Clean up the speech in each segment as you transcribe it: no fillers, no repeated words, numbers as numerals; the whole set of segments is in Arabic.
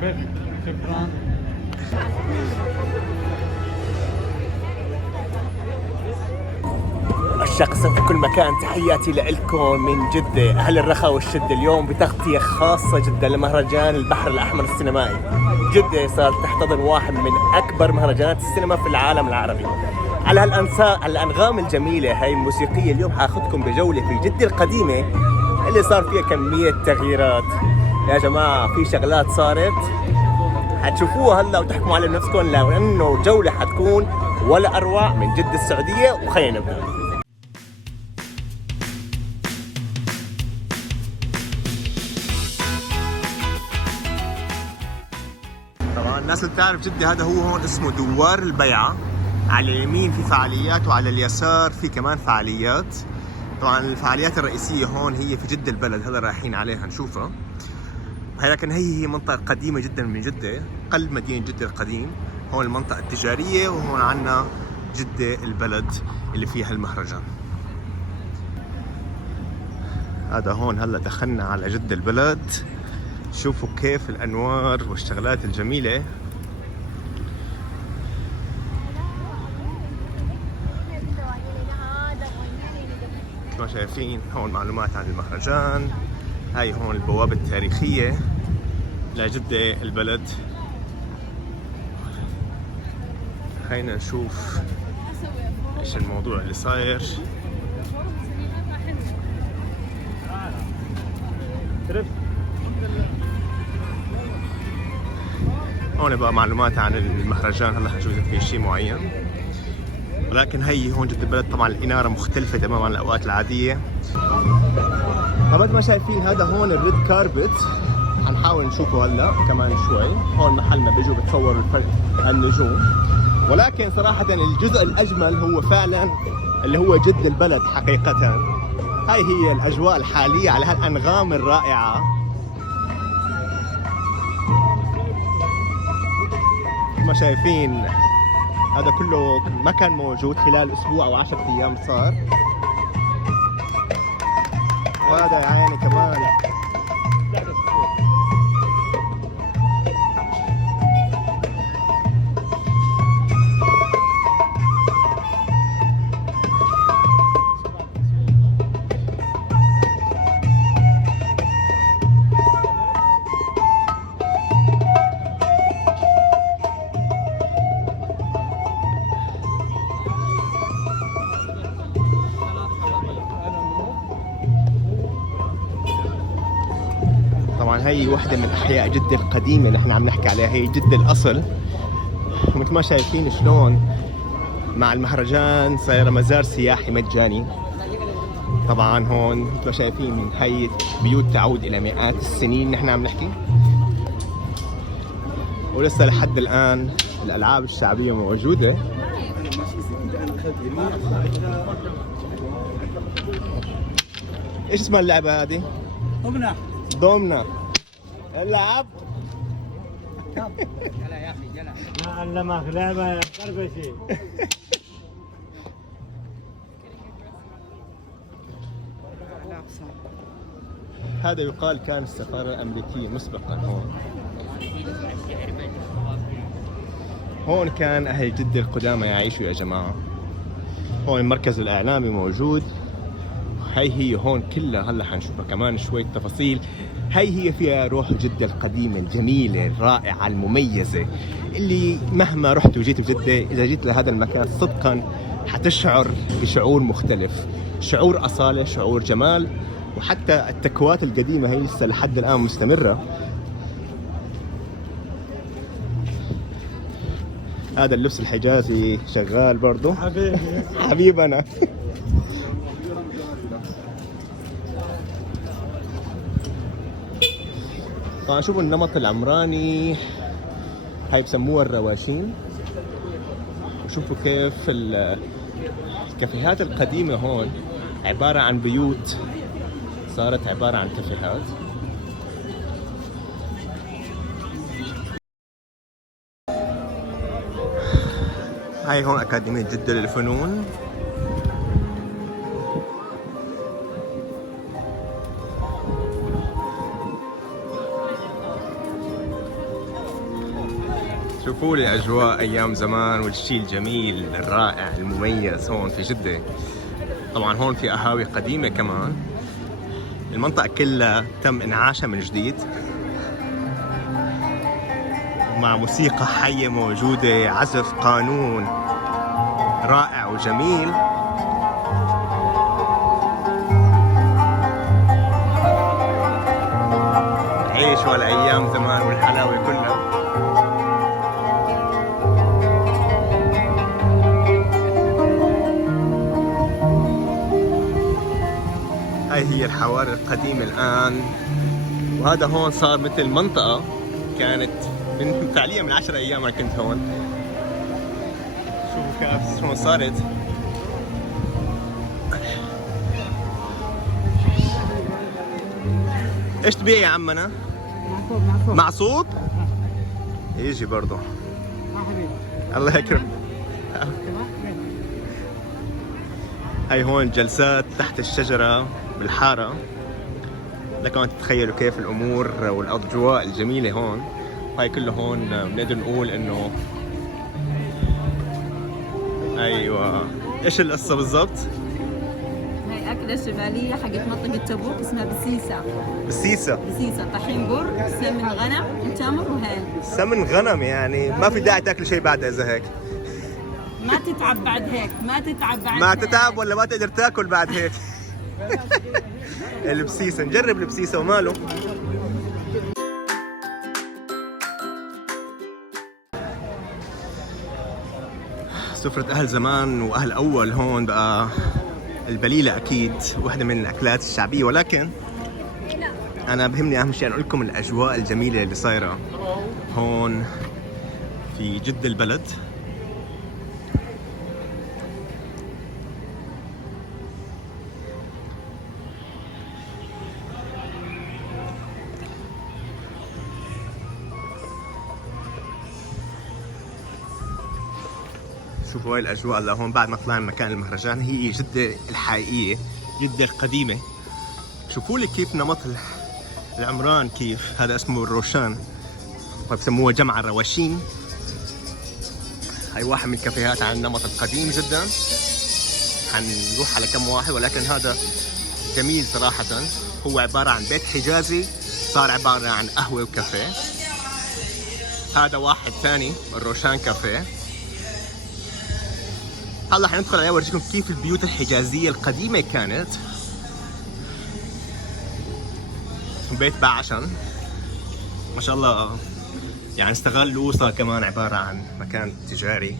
شكرا. الشخص في كل مكان، تحياتي لكم من جدة أهل الرخاء والشدة. اليوم بتغطية خاصة جدا لمهرجان البحر الأحمر السينمائي. جدة صارت تحتضن واحد من أكبر مهرجانات السينما في العالم العربي. على الأنغام الجميلة هاي الموسيقية اليوم حاخذكم بجولة في جدة القديمة اللي صار فيها كمية تغييرات. يا جماعة في شغلات صارت حتشوفوها هلا وتحكموا على نفسكم، لأنه جولة حتكون ولا أروع من جدة السعودية. وخلينا نبدأ. طبعا الناس اللي بتعرف جدة هذا هو هون اسمه دوار البيعة. على اليمين في فعاليات وعلى اليسار في كمان فعاليات. طبعا الفعاليات الرئيسية هون هي في جدة البلد، هذا رايحين عليها نشوفها. لكن هي منطقة قديمة جدا من جدة، قلب مدينة جدة القديم. هون المنطقة التجارية، وهون عنا جدة البلد اللي فيها المهرجان. هذا هون هلا دخلنا على جدة البلد. شوفوا كيف الأنوار والشغلات الجميلة. مثل ما شايفين هون معلومات عن المهرجان. هاي هون البوابة التاريخية لجدة البلد. خلينا نشوف ايش الموضوع اللي صاير. هون بقى معلومات عن المهرجان. هلا حنشوف اذا في شيء معين، ولكن هي هون جدة البلد طبعا الإنارة مختلفة تماما عن الأوقات العادية. مثل ما شايفين هذا هون الريد كاربت، حنحاول نشوفه هلا كمان شوي. هون محل ما بيجوا بتصوروا النجوم. ولكن صراحة الجزء الأجمل هو فعلا اللي هو جدة البلد حقيقة. هاي هي الأجواء الحالية على هالأنغام الرائعة. ما شايفين هذا كله ما كان موجود خلال أسبوع أو 10 أيام صار. وهذا يا عيني كمان هي واحدة من أحياء جدة القديمة نحن عم نحكي عليها. هي جدة الأصل. ومثل ما شايفين شلون مع المهرجان صاير مزار سياحي مجاني. طبعا هون مثل ما شايفين هي بيوت تعود إلى مئات السنين نحن عم نحكي. ولسه لحد الآن الألعاب الشعبية موجودة. إيش اسمها اللعبة هذه؟ دومنا. العب. يلا يا اخي يلا. ما علمك لعبه يا قربشي. هذا يقال كان السفارة الأمريكية مسبقا هون. هون كان أهل جدة القدامى يعيشوا يا جماعة. هون المركز الإعلامي موجود. هي هون كلها هلا حنشوفها كمان شوية تفاصيل. هي فيها روح جدة القديمة الجميلة الرائعة المميزة، اللي مهما رحت وجيت بجدة إذا جيت لهذا المكان صدقا حتشعر بشعور مختلف، شعور أصالة، شعور جمال. وحتى التكوات القديمة هي لسه لحد الآن مستمرة. هذا اللبس الحجازي شغال برضو. حبيبي حبيبنا. طبعا شوفوا النمط العمراني، هاي بسموها الرواشين. وشوفوا كيف الكافيهات القديمة هون عبارة عن بيوت صارت عبارة عن كافيهات. هاي هون أكاديمية جدة للفنون. شوفوا لي اجواء ايام زمان والشيء الجميل الرائع المميز هون في جدة. طبعا هون في قهاوي قديمة كمان. المنطقة كلها تم انعاشها من جديد مع موسيقى حية موجودة، عزف قانون رائع وجميل. عيش ولا ايام زمان والحلاوة كلها. هاي هي الحواري القديمة الآن، وهذا هون صار مثل منطقة كانت من فعليا من 10 أيام أنا كنت هون. شوفوا كيف شلون صارت. ايش تبيع يا عمنا؟ معصوب. يجي برضه. الله يكرم. هاي هون جلسات تحت الشجرة بالحارة، لكم تتخيلوا كيف الأمور والأضواء الجميلة هون. هاي كله هون بنقدر نقول إنه أيوة. إيش القصة بالضبط؟ هاي أكلة شمالية حقت منطقة تبوك اسمها بسيسة. بسيسة طحين بر، سمن غنم وتمر وهيل. سمن غنم، يعني ما في داعي تاكل شيء بعد إذا هيك. ما تتعب بعد هيك، ما تتعب ولا ما تقدر تاكل بعد هيك. البسيسة، نجرب البسيسة وماله. سفرة أهل زمان وأهل أول هون بقى. البليلة أكيد واحدة من الأكلات الشعبية، ولكن أنا بهمني أهم شيء أقول لكم الأجواء الجميلة اللي صايرة هون في جدة البلد. شوفوا هاي الأجواء اللي هون بعد ما طلعنا مكان المهرجان. هي جدة الحقيقية، جدة القديمة. شوفوا لي كيف نمط العمران، كيف هذا اسمه الروشان، بسموه جمع الرواشين. هاي واحد من الكافيهات عن النمط القديم جدا. حنروح على كم واحد، ولكن هذا جميل صراحة. هو عبارة عن بيت حجازي صار عبارة عن قهوة وكافيه. هذا واحد ثاني الروشان كافيه. هلا حندخل عليه اورجيكم كيف البيوت الحجازية القديمة كانت. بيت بعشن ما شاء الله، يعني استغلوا، صار كمان عبارة عن مكان تجاري.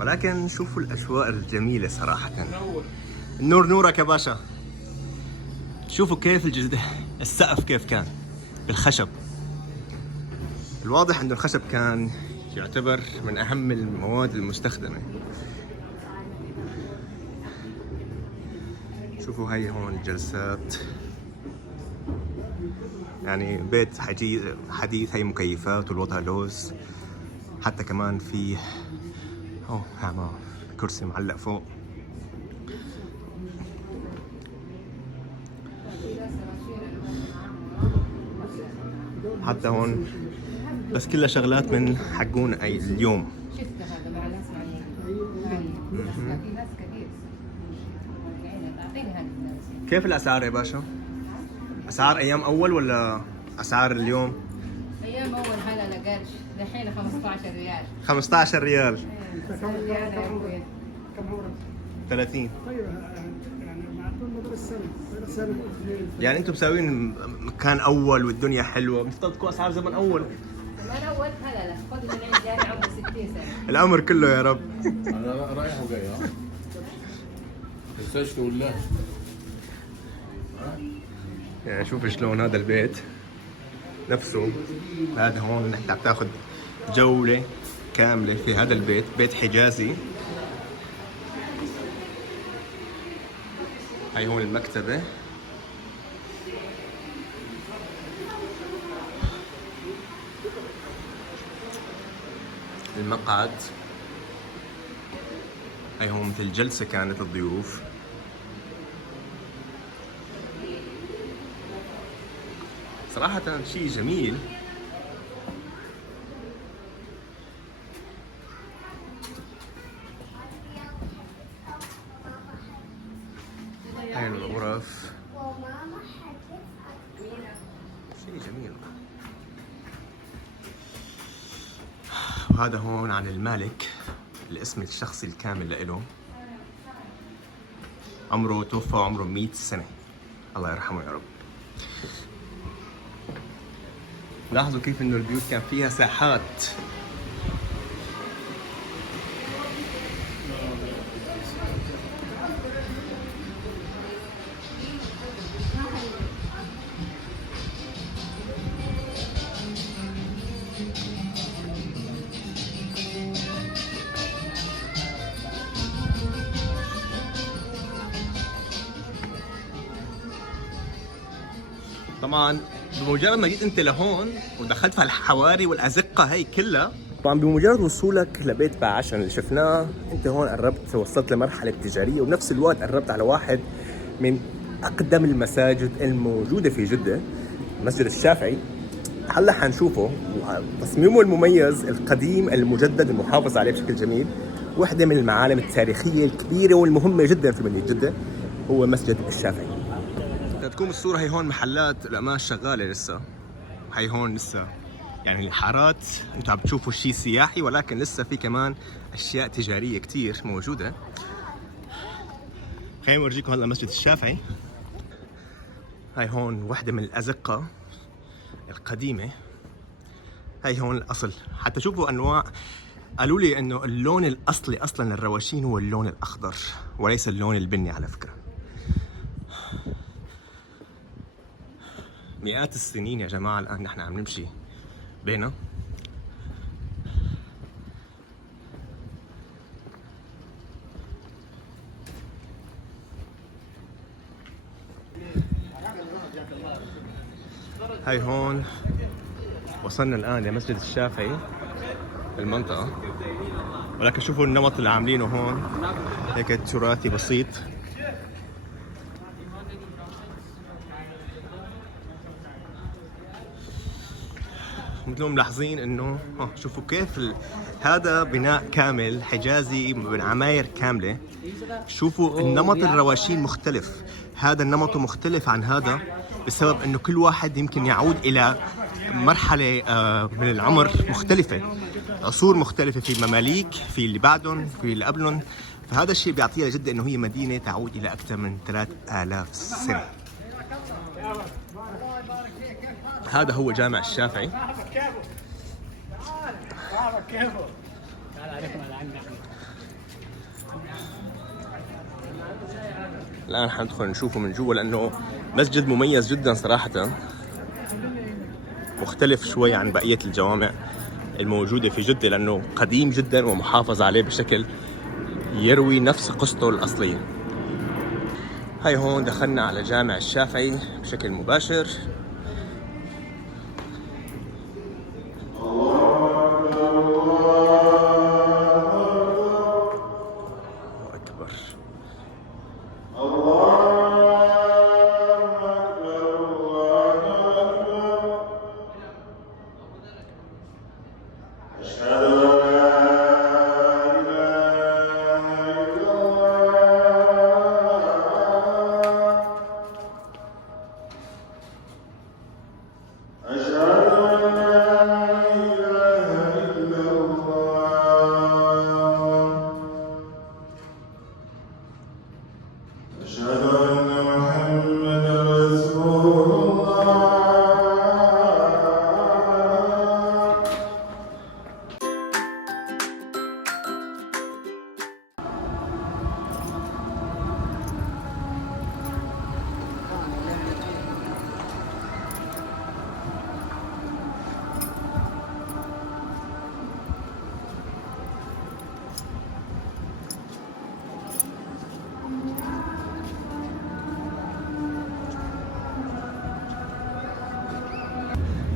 ولكن شوفوا الأجواء الجميلة صراحة. النور نورك يا باشا. شوفوا كيف السقف كيف كان بالخشب. الواضح انه الخشب كان يعتبر من أهم المواد المستخدمة. شوفوا هاي هون الجلسات، يعني بيت حديث. هاي مكيفات والوضع لوز. حتى كمان في كرسي معلق فوق. حتى هون بس كلها شغلات من حقون أي اليوم. كيف الأسعار يا باشا؟ أسعار أيام أول ولا أسعار اليوم؟ أيام أول هلا لقرش، دحين 15 ريال. 15 ريال. 30. يعني أنتم مساوين مكان أول والدنيا حلوة، مفترض تكون أسعار زمن أول. زمان أول هلا خذ من عند جاري عمره 60 سنة. العمر كله يا رب. أنا رايح وجاي استشفى ولا؟ يعني شوف شلون هذا البيت نفسه. هذا هون انت عم تاخذ جولة كاملة في هذا البيت، بيت حجازي. هاي هون المكتبة. المقعد. هاي هون مثل جلسة كانت الضيوف. صراحة شيء جميل. وهذا هون عن المالك، الاسم الشخصي الكامل لإله. عمره توفى عمره 100 سنة، الله يرحمه يا رب. لاحظوا كيف انه البيوت كان فيها ساحات. طبعا بمجرد ما جيت انت لهون ودخلت في الحواري والازقه هي كلها، طبعا بمجرد وصولك لبيت باعشن اللي شفناه، انت هون قربت وصلت لمرحله تجاريه، وبنفس الوقت قربت على واحد من اقدم المساجد الموجوده في جده، مسجد الشافعي. هلا حنشوفه تصميمه المميز القديم المجدد المحافظ عليه بشكل جميل. واحده من المعالم التاريخيه الكبيره والمهمه جدا في مدينه جده هو مسجد الشافعي. تكون الصورة هي هون محلات القماش شغالة لسه، هي هون لسه يعني الحارات انتوا عم بتشوفوا شيء سياحي، ولكن لسه في كمان اشياء تجارية كتير موجودة. خلينا نورجيكم هلا مسجد الشافعي. هاي هون وحدة من الأزقة القديمة، هاي هون الأصل. حتى شوفوا أنواع، قالوا لي إنه اللون الأصلي أصلا للرواشين هو اللون الأخضر وليس اللون البني على فكرة. مئات السنين يا جماعة الآن نحن عم نمشي بينا. هاي هون وصلنا الآن لمسجد الشافعي المنطقة، ولكن شوفوا النمط اللي عاملينه هون هيك تراثي بسيط. مثل ما ملاحظين انه شوفوا كيف هذا بناء كامل حجازي من عماير كامله. شوفوا النمط الرواشين مختلف، هذا النمط مختلف عن هذا بسبب انه كل واحد يمكن يعود الى مرحله من العمر مختلفه، عصور مختلفه، في مماليك، في اللي بعدهم، في اللي قبلهم. فهذا الشيء بيعطيها جده انه هي مدينه تعود الى اكثر من 3000 سنه. هذا هو جامع الشافعي. الآن حندخل نشوفه من جوا لأنه مسجد مميز جدا صراحة، مختلف شوي عن بقية الجوامع الموجودة في جدة، لأنه قديم جدا ومحافظ عليه بشكل يروي نفس قصته الأصلية. هاي هون دخلنا على جامع الشافعي بشكل مباشر.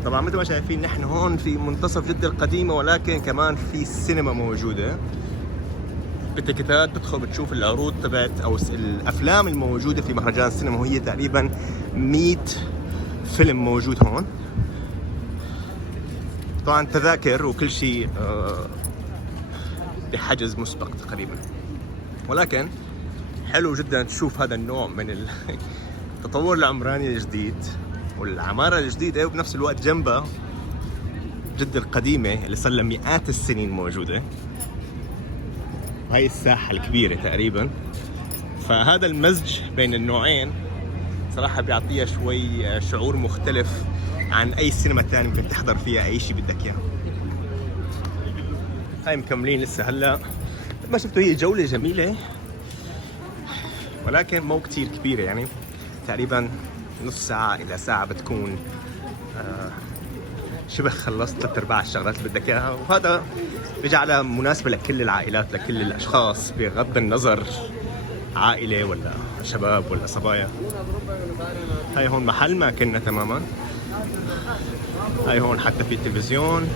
طبعا مثل ما شايفين نحن هون في منتصف جدة القديمة، ولكن كمان في السينما موجودة. بالتيكيتات بتدخل بتشوف العروض تبعت او الافلام الموجودة في مهرجان السينما، وهي تقريبا 100 فيلم موجود هون. طبعا تذاكر وكل شيء بحجز مسبق تقريبا، ولكن حلو جدا تشوف هذا النوع من التطور العمراني الجديد والعمارة الجديدة، وبنفس الوقت جنبها جدة القديمة اللي صار لها مئات السنين موجودة، وهي الساحة الكبيرة تقريبا. فهذا المزج بين النوعين صراحة بيعطيها شوي شعور مختلف عن أي سينما تاني ممكن تحضر فيها أي شيء بدك إياه. هاي مكملين لسه هلا. ما شفتوا، هي جولة جميلة ولكن مو كتير كبيرة، يعني تقريبا نص ساعة إلى ساعة بتكون شبه خلصت 3/4 الشغلات اللي بدك إياها. وهذا بجعلها مناسبة لكل العائلات، لكل الأشخاص بغض النظر عائلة ولا شباب ولا صبايا. هاي هون محل ما كنا تماما. هاي هون حتى في التلفزيون.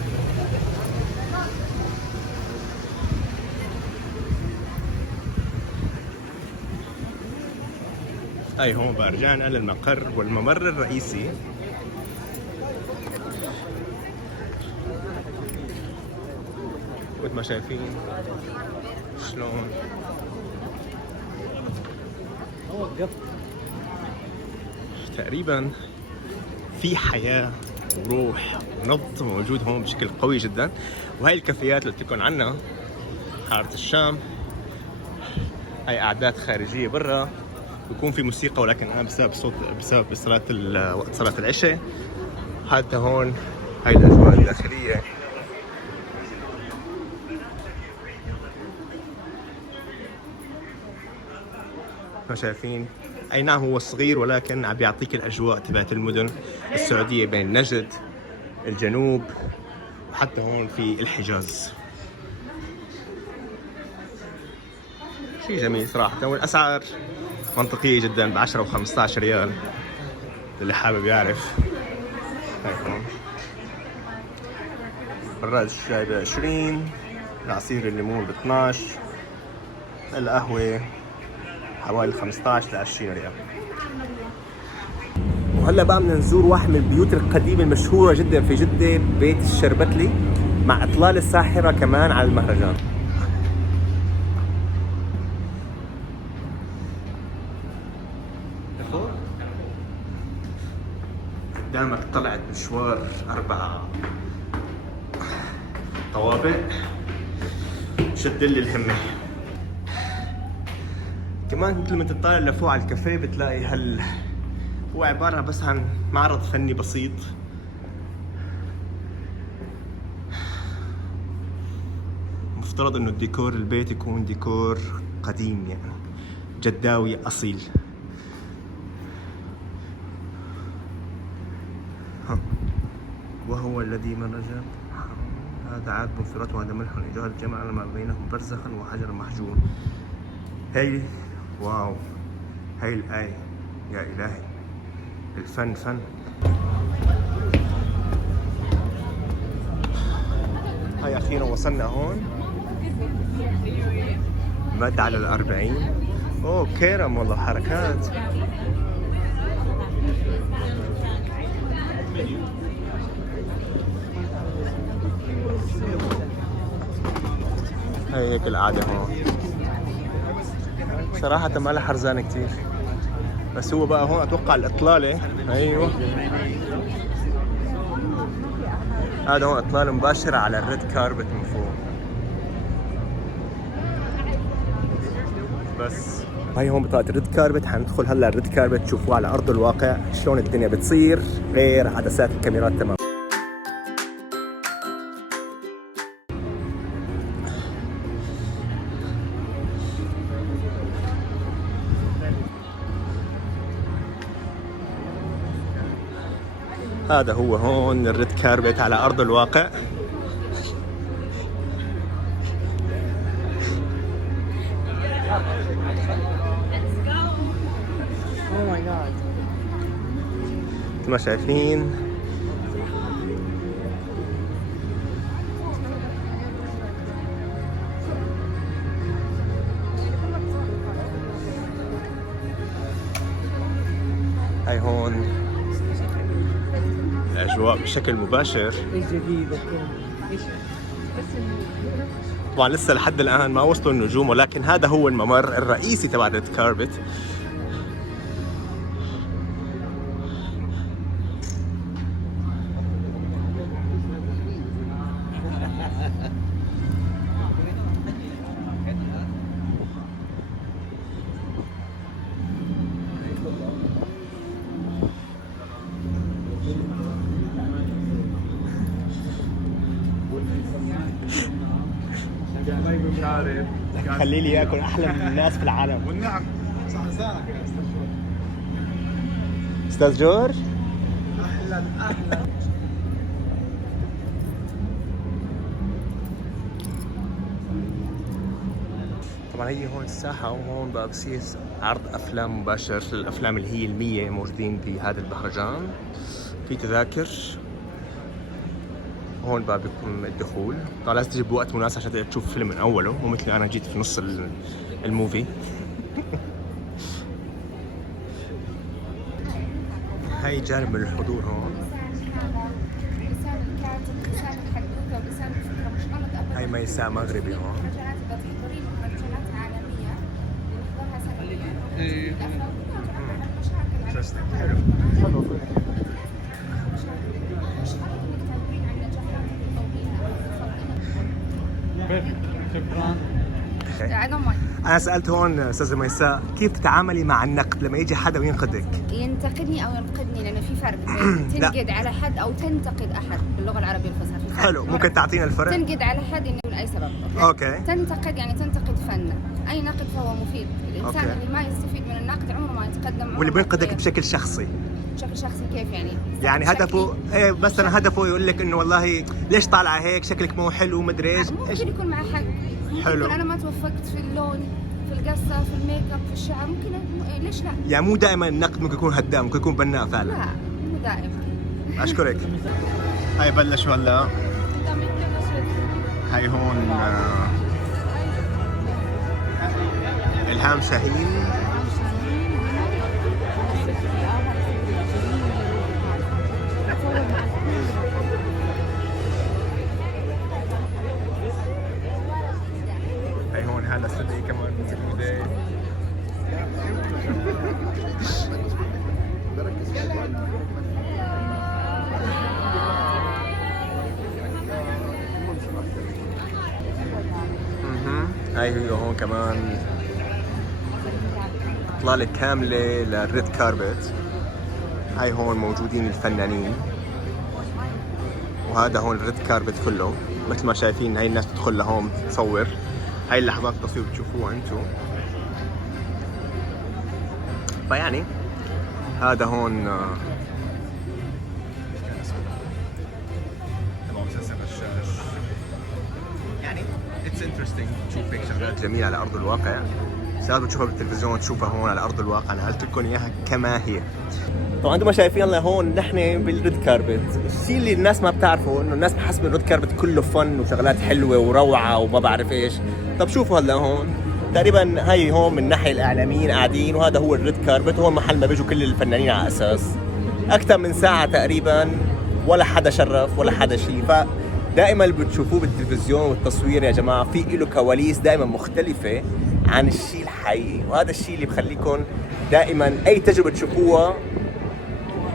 هاي هون بقى رجعنا للمقر والممر الرئيسي. مثل ما شايفين شلون تقريبا في حياة وروح ونبض موجود هون بشكل قوي جدا. وهي الكافيات اللي بتكون عنا حارة الشام، هاي أعداد خارجية برا، بيكون في موسيقى ولكن أنا بسبب وقت صلاة العشاء. حتى هون هاي الأجواء الداخلية. ما شايفين، أي نعم هو صغير ولكن عم بيعطيك الأجواء تبعت المدن السعودية بين نجد، الجنوب، وحتى هون في الحجاز. شيء جميل صراحة. والأسعار منطقية جدا، ب10 و15 ريال اللي حابب يعرف. هاي هون براد الشاي ب20، العصير الليمون ب12، القهوة حوالي 15 ل 20 ريال. وهلا بقى بدنا نزور واحد من البيوت القديمة المشهورة جدا في جدة، بيت الشربتلي، مع إطلالة ساحرة كمان على المهرجان. قدامك طلعت مشوار 4 طوابق، شد لي الهمة. كمان مثل ما تطالع لفوق على الكافيه بتلاقي هو عبارة بس عن معرض فني بسيط. مفترض انه الديكور البيت يكون ديكور قديم، يعني جداوي اصيل. وهو الذي مرج هذا عاد بنفرات وهذا ملح إيجاد الجمع ما بينهم برزخا وحجر محجور. هي واو، هاي الآية يا إلهي، الفن فن. هاي أخيرا وصلنا هون، مد على 40. أوه كرم والله، حركات. هاي هيك القعدة هون. صراحة ما لها حرزانة كتير، بس هو بقى هون اتوقع الاطلالة. ايوه هذا هون اطلالة مباشرة على الريد كاربت من فوق. بس هاي هون بطاقة الريد كاربت. حندخل هلا الريد كاربت تشوفوه على ارض الواقع شلون الدنيا بتصير غير عدسات الكاميرات تمام. هذا هو هون الريد كاربت على أرض الواقع. مثل ما شايفين هاي هون الأجواء بشكل مباشر. طبعا لسه لحد الآن ما وصلوا النجوم، ولكن هذا هو الممر الرئيسي تبع الريد كاربت. خلي لي ياكل احلى من الناس في العالم. والنعم صح لسانك يا استاذ جورج. اهلا اهلا. طبعا هي هون الساحة وهون بقى بصير عرض أفلام مباشر للأفلام اللي هي 100 موجودين بهذا المهرجان. في تذاكر هون بقى بيكون الدخول. طبعا لازم تجي بوقت مناسب عشان تقدر تشوف فيلم من أوله، مو مثل أنا جيت في نص الموفي. هاي جانب من الحضور هون. هاي ميساء مغربي هون. شكرا. أنا سألت هون أستاذة ميساء كيف تتعاملي مع النقد لما يجي حدا وينقدك؟ ينتقدني او ينقدني، لانه في فرق بين تنقد على حد او تنتقد احد باللغه العربيه الفصحى. في فرق. حلو، ممكن تعطينا الفرق؟ تنقد على حد انه لاي سبب. اوكي. تنتقد يعني تنتقد فنه، اي نقد فهو مفيد. الانسان اللي ما يستفيد من النقد عمره ما يتقدم. واللي بينقدك بشكل شخصي؟ بشكل شخصي كيف يعني؟ يعني هدفه ايه مثلا هدفه يقول لك انه والله ليش طالعه هيك، شكلك مو حلو مدري ايش. ممكن يكون معه حق. حلو. ممكن انا ما توفقت في اللون، في القصه، في الميك اب، في الشعر، ممكن ليش لا؟ يعني مو دائما النقد ممكن يكون هدام، ممكن يكون بناء فعلا. لا مو دائما. اشكرك. هاي بلشوا هلا. هاي هون إلهام شاهين. هاي هون هلا صدقي كمان موجودة. هاي هي هون كمان إطلالة كاملة للريد كاربت. هاي هون موجودين الفنانين، وهذا هون الريد كاربت كله مثل ما شايفين. هاي الناس بتدخل لهون تصور. هاي اللحظات التصوير بتشوفوها انتو. فيعني هذا هون تبع مسلسل الرشاش. يعني اتس انترستينج تشوف هيك شغلات جميله على ارض الواقع. ساعات بتشوفها بالتلفزيون تشوفها هون على ارض الواقع. انا قلت لكم اياها كما هي. طبعا انتم ما شايفين الله هون نحن بالريد كاربت. الشيء اللي الناس ما بتعرفه انه الناس بحسب الريد كاربت كله فن وشغلات حلوه وروعه وما بعرف ايش. طب شوفوا هلا هون تقريبا هاي هون من الناحيه الاعلاميين قاعدين، وهذا هو الريد كاربت. هون محل ما بيجوا كل الفنانين على اساس. اكثر من ساعه تقريبا ولا حدا شرف ولا حدا شيء. فدائما اللي بتشوفوه بالتلفزيون والتصوير يا جماعه في له كواليس دائما مختلفه عن الشيء الحقيقي، وهذا الشيء اللي بخليكم دائما اي تجربه تشوفوها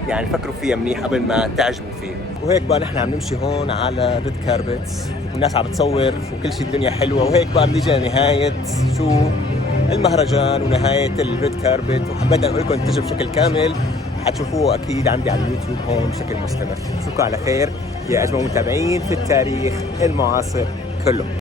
يعني فكروا فيها منيح قبل ما تعجبوا فيه. وهيك بقى نحن عم نمشي هون على ريد كاربت والناس عم بتصور وكل شيء الدنيا حلوه. وهيك بقى بنيجي لنهايه شو المهرجان ونهايه الريد كاربت. وحبيت اقول لكم التجربه بشكل كامل حتشوفوه اكيد عندي على اليوتيوب هون بشكل مستمر. اشوفكم على خير يا اجمل متابعين في التاريخ المعاصر كله.